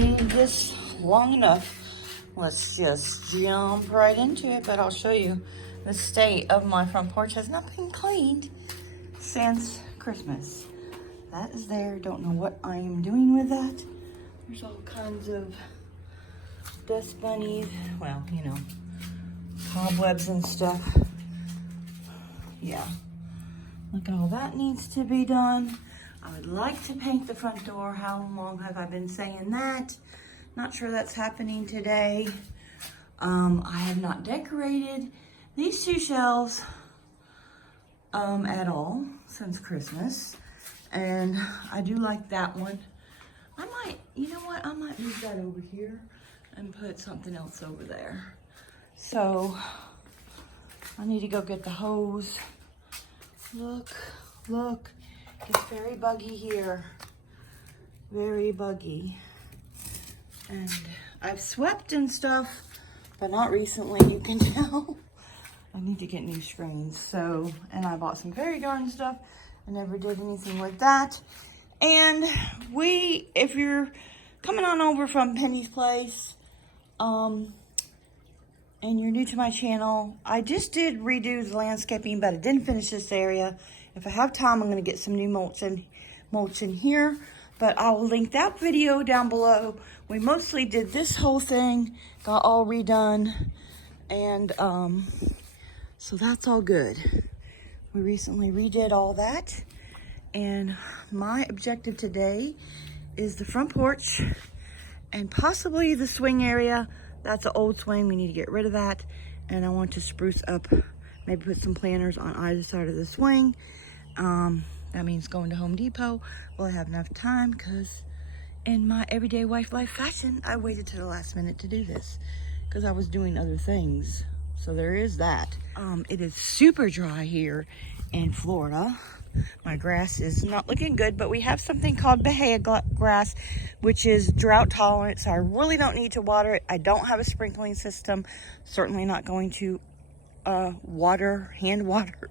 made this long enough. Let's just jump right into it, but I'll show you the state of my front porch. Has not been cleaned since Christmas. That is there. Don't know what I am doing with that. There's all kinds of dust bunnies. Well, you know, cobwebs and stuff. Yeah. Look at all that needs to be done. I would like to paint the front door. How long have I been saying that? Not sure that's happening today. I have not decorated these two shelves at all since Christmas. And I do like that one. I might, you know what? I might move that over here and put something else over there. So I need to go get the hose. Look, look. It's very buggy here. Very buggy. And I've swept and stuff, but not recently, you can tell. I need to get new screens. So, and I bought some fairy garden stuff. I never did anything with that. And if you're coming on over from Penny's Place, and you're new to my channel, I just did redo the landscaping, but I didn't finish this area. If I have time, I'm gonna get some new mulch in here, but I'll link that video down below. We mostly did this whole thing, got all redone, and so that's all good. We recently redid all that, and my objective today is the front porch and possibly the swing area. That's an old swing, we need to get rid of that, and I want to spruce up, maybe put some planters on either side of the swing. That means going to Home Depot. Will I have enough time? Because in my everyday wife life fashion, I waited to the last minute to do this because I was doing other things. So there is that. It is super dry here in Florida. My grass is not looking good, but we have something called Bahia grass, which is drought tolerant, so I really don't need to water it. I don't have a sprinkling system. Certainly not going to hand water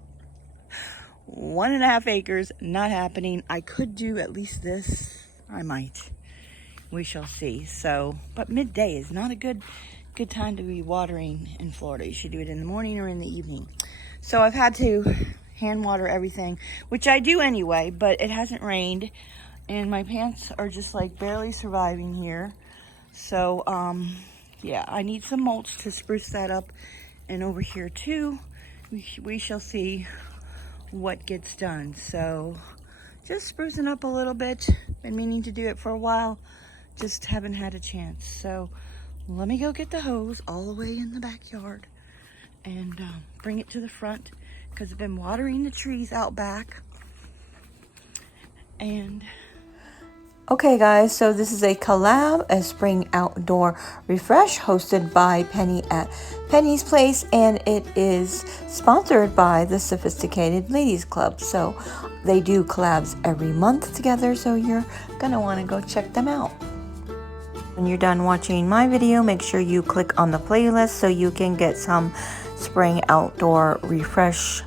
1.5 acres, not happening. I could do at least this. I might. We shall see. So, but midday is not a good time to be watering in Florida. You should do it in the morning or in the evening. So I've had to hand water everything, which I do anyway, but it hasn't rained, and my plants are just like barely surviving here. So, yeah, I need some mulch to spruce that up, and over here too, we shall see what gets done. So just sprucing up a little bit. Been meaning to do it for a while, just haven't had a chance. So let me go get the hose all the way in the backyard and bring it to the front, because I've been watering the trees out back. And okay guys, so this is a collab, a spring outdoor refresh hosted by Penny at Penny's Place, and it is sponsored by the Sophisticated Ladies Club. So they do collabs every month together, so you're gonna want to go check them out. When you're done watching my video, make sure you click on the playlist so you can get some spring outdoor refresh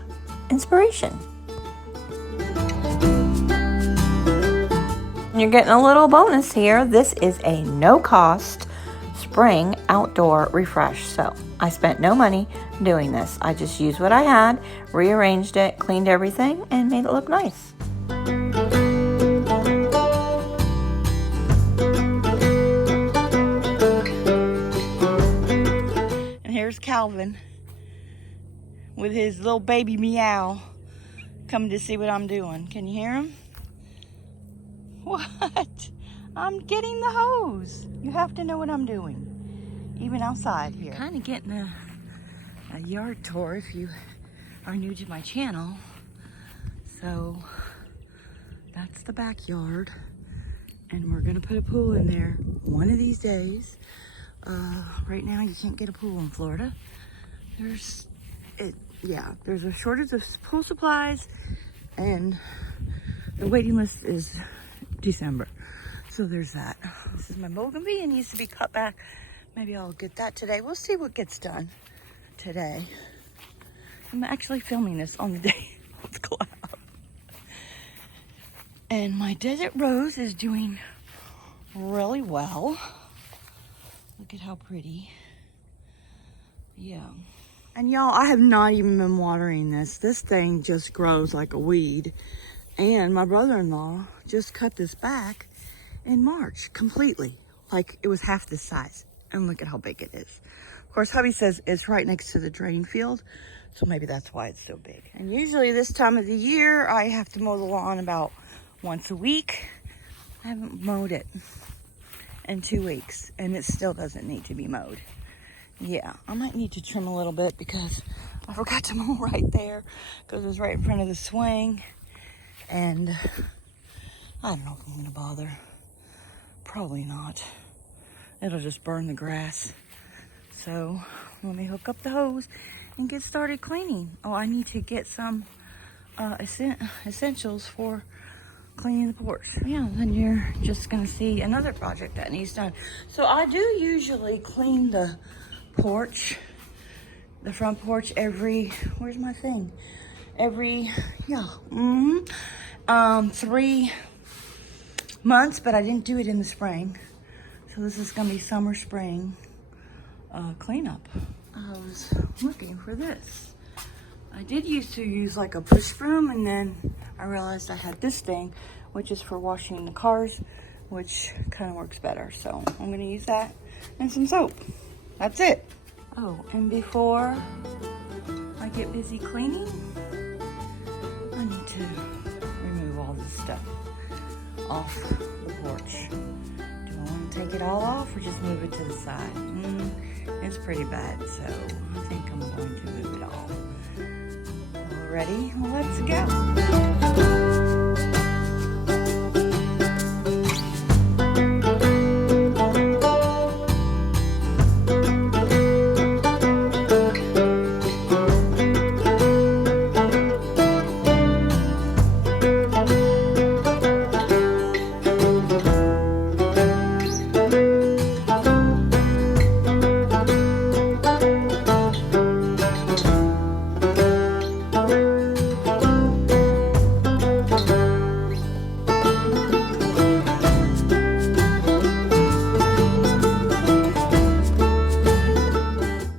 inspiration. You're getting a little bonus here. This is a no-cost spring outdoor refresh. So I spent no money doing this. I just used what I had, rearranged it, cleaned everything, and made it look nice. And here's Calvin with his little baby meow coming to see what I'm doing. Can you hear him? What? I'm getting the hose. You have to know what I'm doing, even outside here. Kind of getting a yard tour if you are new to my channel. So that's the backyard, and we're gonna put a pool in there one of these days. Right now you can't get a pool in Florida. There's a shortage of pool supplies, and the waiting list is December. So there's that. This is my bougainvillea. It needs to be cut back. Maybe I'll get that today. We'll see what gets done today. I'm actually filming this on the day of Collab. And my desert rose is doing really well. Look at how pretty. Yeah. And y'all, I have not even been watering this. This thing just grows like a weed. And my brother-in-law just cut this back in March completely. Like it was half this size. And look at how big it is. Of course, hubby says it's right next to the drain field. So maybe that's why it's so big. And usually this time of the year, I have to mow the lawn about once a week. I haven't mowed it in 2 weeks. And it still doesn't need to be mowed. Yeah, I might need to trim a little bit because I forgot to mow right there because it was right in front of the swing. And I don't know if I'm going to bother. Probably not. It'll just burn the grass. So let me hook up the hose and get started cleaning. Oh, I need to get some essentials for cleaning the porch. Yeah, then you're just going to see another project that needs done. So I do usually clean the porch, the front porch where's my thing? Every 3 months, but I didn't do it in the spring. So this is gonna be summer, spring cleanup. I was looking for this. I did used to use like a push broom, and then I realized I had this thing, which is for washing the cars, which kind of works better. So I'm gonna use that and some soap. That's it. Oh, and before I get busy cleaning, I need to remove all this stuff off the porch. Do I want to take it all off or just move it to the side? It's pretty bad, so I think I'm going to move it all. All ready? Let's go.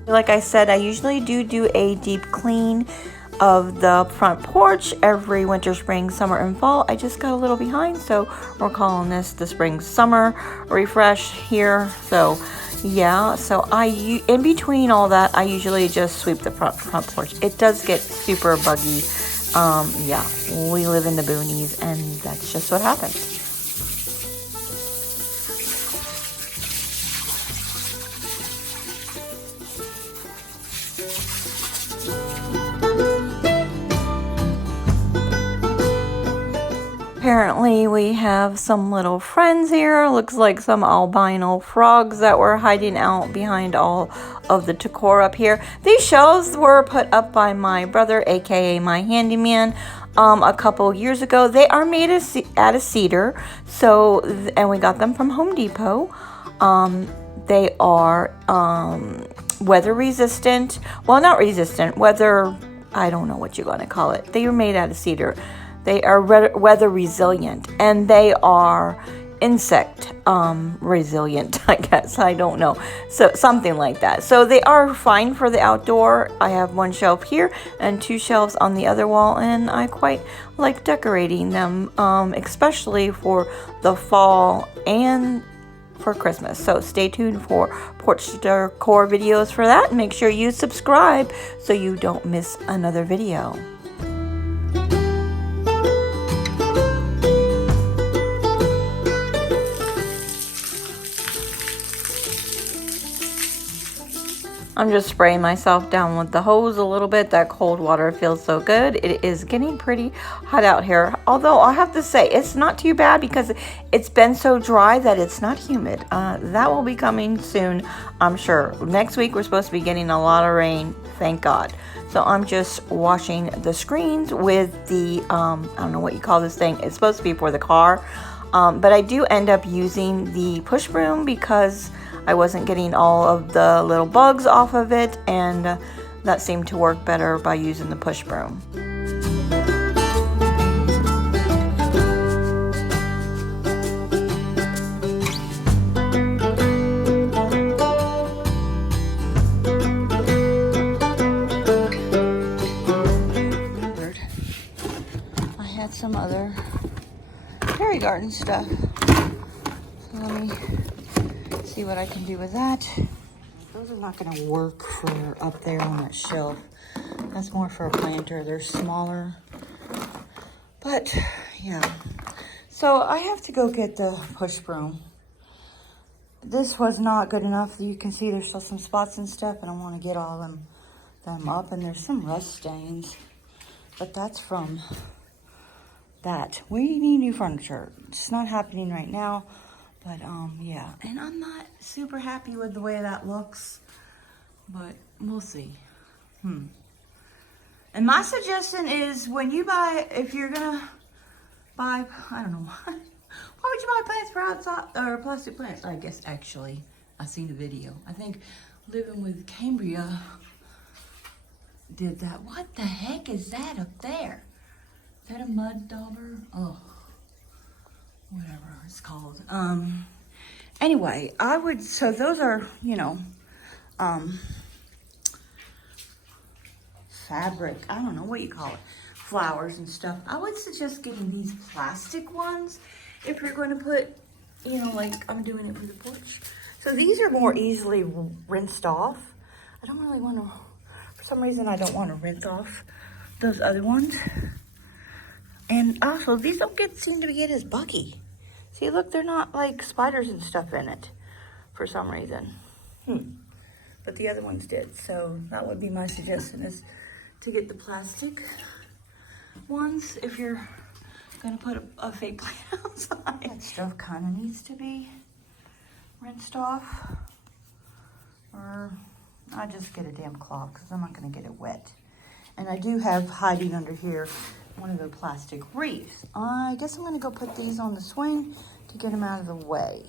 Like I said, I usually do a deep clean of the front porch every winter, spring, summer, and fall. I just got a little behind, so we're calling this the spring summer refresh here. So yeah, so in between all that, I usually just sweep the front porch. It does get super buggy. Yeah, we live in the boonies, and that's just what happens. Apparently we have some little friends here. Looks like some albino frogs that were hiding out behind all of the decor up here. These shelves were put up by my brother, aka my handyman, a couple years ago. They are made out of cedar, and we got them from Home Depot. They are weather resistant. Well, not resistant, weather, I don't know what you're going to call it. They were made out of cedar. They are weather resilient, and they are insect resilient, I guess. I don't know. So something like that. So they are fine for the outdoor. I have one shelf here and 2 shelves on the other wall, and I quite like decorating them, especially for the fall and for Christmas. So stay tuned for porch decor videos for that. Make sure you subscribe so you don't miss another video. I'm just spraying myself down with the hose a little bit. That cold water feels so good. It is getting pretty hot out here. Although I have to say, it's not too bad because it's been so dry that it's not humid. That will be coming soon, I'm sure. Next week, we're supposed to be getting a lot of rain, thank God. So I'm just washing the screens with the, I don't know what you call this thing. It's supposed to be for the car. But I do end up using the push broom because I wasn't getting all of the little bugs off of it, and that seemed to work better by using the push broom. garden stuff. So let me see what I can do with that. Those are not gonna work for up there on that shelf. That's more for a planter. They're smaller. But yeah. So I have to go get the push broom. This was not good enough. You can see there's still some spots and stuff, and I want to get all them up, and there's some rust stains. But that's from that. We need new furniture. It's not happening right now, but yeah. And I'm not super happy with the way that looks, but we'll see. And my suggestion is when you buy, if you're gonna buy, I don't know, why would you buy plants for outside, or plastic plants? I guess actually, I seen a video. I think Living with Cambria did that. What the heck is that up there? Is that a mud dauber? Oh, whatever it's called. Anyway, I would, so those are, you know, fabric, I don't know what you call it, flowers and stuff. I would suggest getting these plastic ones if you're going to put, you know, like I'm doing it for the porch. So these are more easily rinsed off. I don't really want to, for some reason I don't want to rinse off those other ones. And also these don't seem to get as buggy. See, look, they're not like spiders and stuff in it for some reason. But the other ones did. So that would be my suggestion, is to get the plastic ones if you're gonna put a fake plant outside. That stuff kind of needs to be rinsed off, or I just get a damn cloth because I'm not gonna get it wet. And I do have hiding under here one of the plastic wreaths. I guess I'm gonna go put these on the swing to get them out of the way.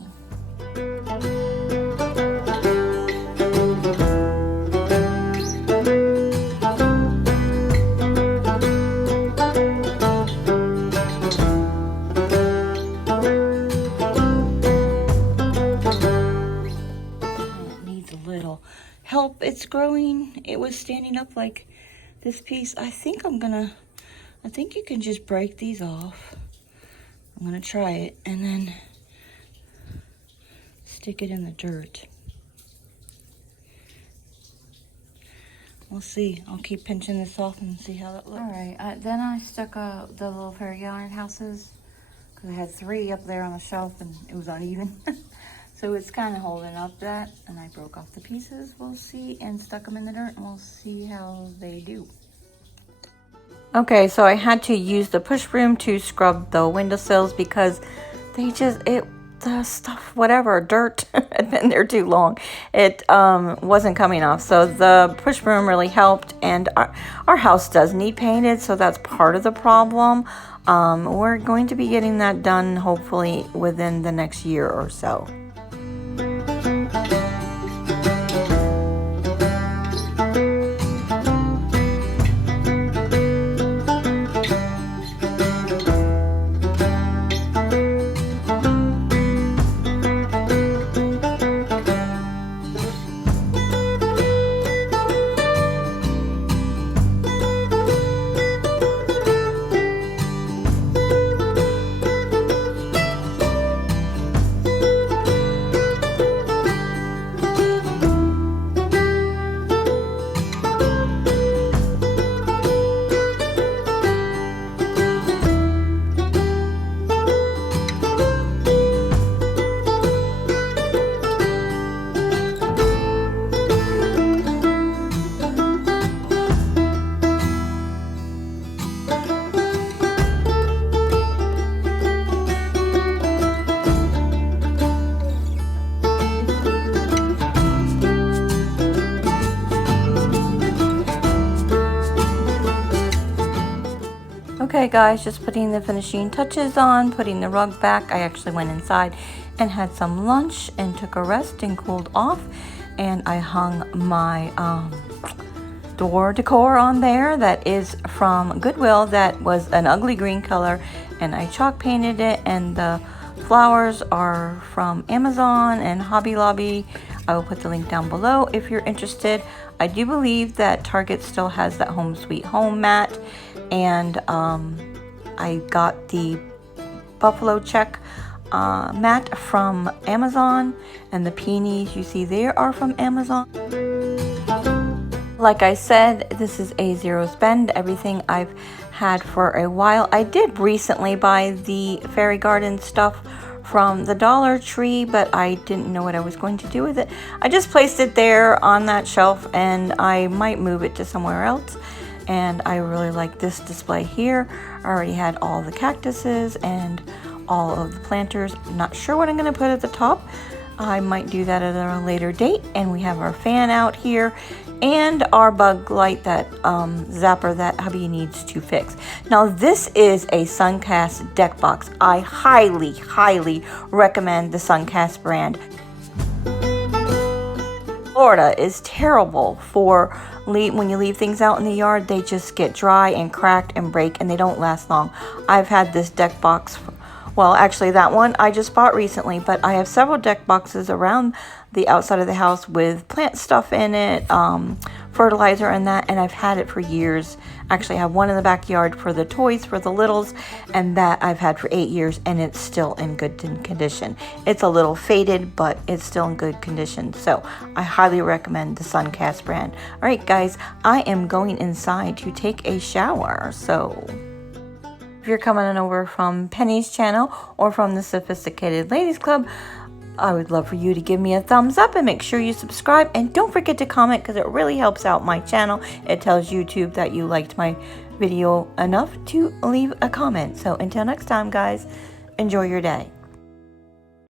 Help, it's growing. It was standing up like this piece. I think you can just break these off. I'm gonna try it and then stick it in the dirt. We'll see. I'll keep pinching this off and see how that looks. All right, then I stuck the little fairy yarn houses because I had 3 up there on the shelf and it was uneven. So it's kind of holding up that, and I broke off the pieces, we'll see, and stuck them in the dirt, and we'll see how they do. Okay, so I had to use the push broom to scrub the windowsills because they just, the stuff, whatever, dirt had been there too long. It wasn't coming off, so the push broom really helped, and our house does need painted, so that's part of the problem. We're going to be getting that done hopefully within the next year or so. Okay guys, just putting the finishing touches on, putting the rug back. I actually went inside and had some lunch and took a rest and cooled off. And I hung my door decor on there that is from Goodwill. That was an ugly green color and I chalk painted it, and the flowers are from Amazon and Hobby Lobby. I will put the link down below if you're interested. I do believe that Target still has that Home Sweet Home mat, and I got the buffalo check mat from Amazon, and the peonies you see there are from Amazon. Like I said, this is a zero spend, everything I've had for a while. I did recently buy the fairy garden stuff from the Dollar Tree, but I didn't know what I was going to do with it. I just placed it there on that shelf, and I might move it to somewhere else. And I really like this display here. I already had all the cactuses and all of the planters. I'm not sure what I'm going to put at the top. I might do that at a later date. And we have our fan out here and our bug light, that zapper that hubby needs to fix. Now this is a Suncast deck box. I highly recommend the Suncast brand. Florida is terrible for when you leave things out in the yard. They just get dry and cracked and break, and they don't last long. I've had this deck box, well, actually that one I just bought recently, but I have several deck boxes around the outside of the house with plant stuff in it, fertilizer and that, and I've had it for years. Actually, I have one in the backyard for the toys for the littles, and that I've had for 8 years, and it's still in good condition. It's a little faded, but it's still in good condition. So I highly recommend the Suncast brand. All right, guys, I am going inside to take a shower. So if you're coming on over from Penny's channel or from the Sophisticated Ladies Club, I would love for you to give me a thumbs up and make sure you subscribe, and don't forget to comment, because it really helps out my channel. It tells YouTube that you liked my video enough to leave a comment. So until next time, guys, enjoy your day.